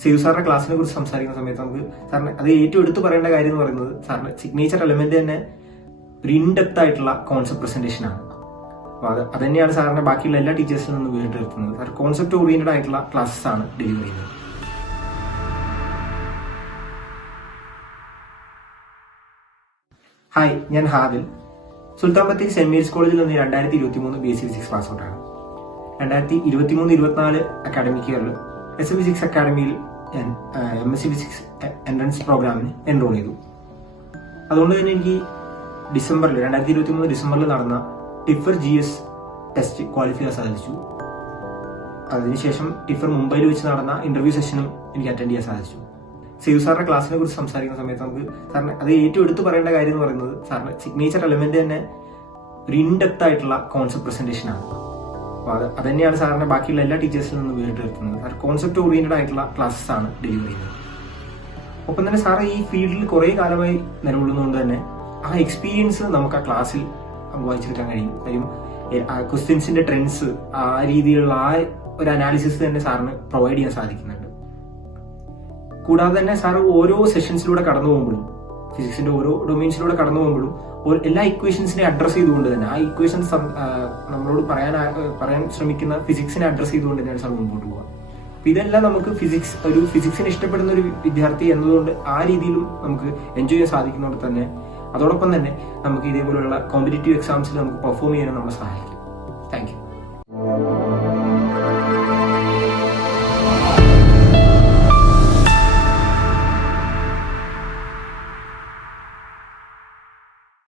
Save സാറിന്റെ ക്ലാസ്സിനെ കുറിച്ച് സംസാരിക്കുന്ന സമയത്ത് നമുക്ക് സാറിന് അത് ഏറ്റവും എടുത്തു പറയേണ്ട കാര്യം എന്ന് പറയുന്നത് സാറിന് സിഗ്നേച്ചർ എലമെന്റ് തന്നെ ഒരു ഇൻഡെപ്ത് ആയിട്ടുള്ള കോൺസെപ്റ്റ് പ്രസന്റേഷൻ ആണ്. അപ്പോൾ അത് അത് സാറിന്റെ ബാക്കിയുള്ള എല്ലാ ടീച്ചേഴ്സിൽ നിന്നും വീണ്ടെടുക്കുന്നത്. സാർ കോൺസെപ്റ്റ് ഓറിയന്റഡ് ആയിട്ടുള്ള ക്ലാസ്സസ് ആണ് ഡെലിവർ ചെയ്യുന്നത്. ഹായ് ഞാൻ ഹാദിൽ. സുൽത്താൻ ബത്തേരി സെന്റ് മേരീസ് കോളേജിൽ നിന്ന് രണ്ടായിരത്തി ഇരുപത്തി മൂന്ന് B S C physics pass ഔട്ടാണ് രണ്ടായിരത്തി ഇരുപത്തി മൂന്ന് ഇരുപത്തിനാല് അക്കാഡമിക് ഇയറിൽ എസ് എ ഫിസിക്സ് അക്കാഡമിയിൽ ഞാൻ M S C physics entrance പ്രോഗ്രാമിന് എൻറോൾ ചെയ്തു. അതുകൊണ്ട് തന്നെ എനിക്ക് ഡിസംബറിൽ രണ്ടായിരത്തി ഇരുപത്തി മൂന്ന് ഡിസംബറിൽ നടന്ന TIFR G S test qualify ചെയ്യാൻ സാധിച്ചു. അതിനുശേഷം ടിഫർ മുംബൈയിൽ വെച്ച് നടന്ന ഇന്റർവ്യൂ സെഷനും എനിക്ക് അറ്റൻഡ് ചെയ്യാൻ സാധിച്ചു. സേവ് സാറിന്റെ ക്ലാസ്സിനെ കുറിച്ച് സംസാരിക്കുന്ന സമയത്ത് നമുക്ക് സാറിന് അത് ഏറ്റവും എടുത്തു പറയേണ്ട കാര്യം എന്ന് പറയുന്നത് സാറിന് സിഗ്നേച്ചർ എലമെന്റ് തന്നെ ഒരു ഇൻഡെപ്ത് ആയിട്ടുള്ള കോൺസെപ്റ്റ് പ്രസന്റേഷൻ ആണ്. അപ്പോൾ അത് അത് തന്നെയാണ് സാറിന്റെ ബാക്കിയുള്ള എല്ലാ ടീച്ചേഴ്സിൽ നിന്ന് എടുക്കുന്നത് സാർ കോൺസെപ്റ്റ് ഓറിയന്റഡ് ആയിട്ടുള്ള ക്ലാസ്സസ് ആണ് ഡെലിവർ ചെയ്യുന്നത്. ഒപ്പം തന്നെ സാറ് ഈ ഫീൽഡിൽ കുറേ കാലമായി നിലകൊള്ളുന്നതുകൊണ്ട് തന്നെ ആ എക്സ്പീരിയൻസ് നമുക്ക് ആ ക്ലാസ്സിൽ വായിച്ചു കിട്ടാൻ കഴിയും. കാര്യം ക്വസ്റ്റ്യൻസിന്റെ ട്രെൻഡ്സ് ആ രീതിയിലുള്ള ആ ഒരു അനാലിസിസ് തന്നെ സാറിന് പ്രൊവൈഡ് ചെയ്യാൻ സാധിക്കുന്നുണ്ട്. കൂടാതെ തന്നെ സാർ ഓരോ സെഷൻസിലൂടെ കടന്നു പോകുമ്പോഴും ഫിസിക്സിന്റെ ഓരോ ഡൊമൈൻസിലൂടെ കടന്നു പോകുമ്പോഴും എല്ലാ ഇക്വേഷൻസിനെ അഡ്രസ് ചെയ്തുകൊണ്ട് തന്നെ ആ ഇക്വേഷൻസ് നമ്മളോട് പറയാൻ പറയാൻ ശ്രമിക്കുന്ന ഫിസിക്സിനെ അഡ്രസ് ചെയ്തുകൊണ്ട് തന്നെയാണ് സാർ മുമ്പോട്ട് പോകുക അപ്പൊ ഇതെല്ലാം നമുക്ക് ഫിസിക്സ് ഒരു ഫിസിക്സിനെ ഇഷ്ടപ്പെടുന്ന ഒരു വിദ്യാർത്ഥി എന്നതുകൊണ്ട് ആ രീതിയിലും നമുക്ക് എൻജോയ് ചെയ്യാൻ സാധിക്കുന്നതോടെ തന്നെ അതോടൊപ്പം തന്നെ നമുക്ക് ഇതേപോലെയുള്ള കോമ്പറ്റേറ്റീവ് എക്സാംസിൽ നമുക്ക് പെർഫോം ചെയ്യാനും നമ്മളെ സഹായിക്കും. താങ്ക്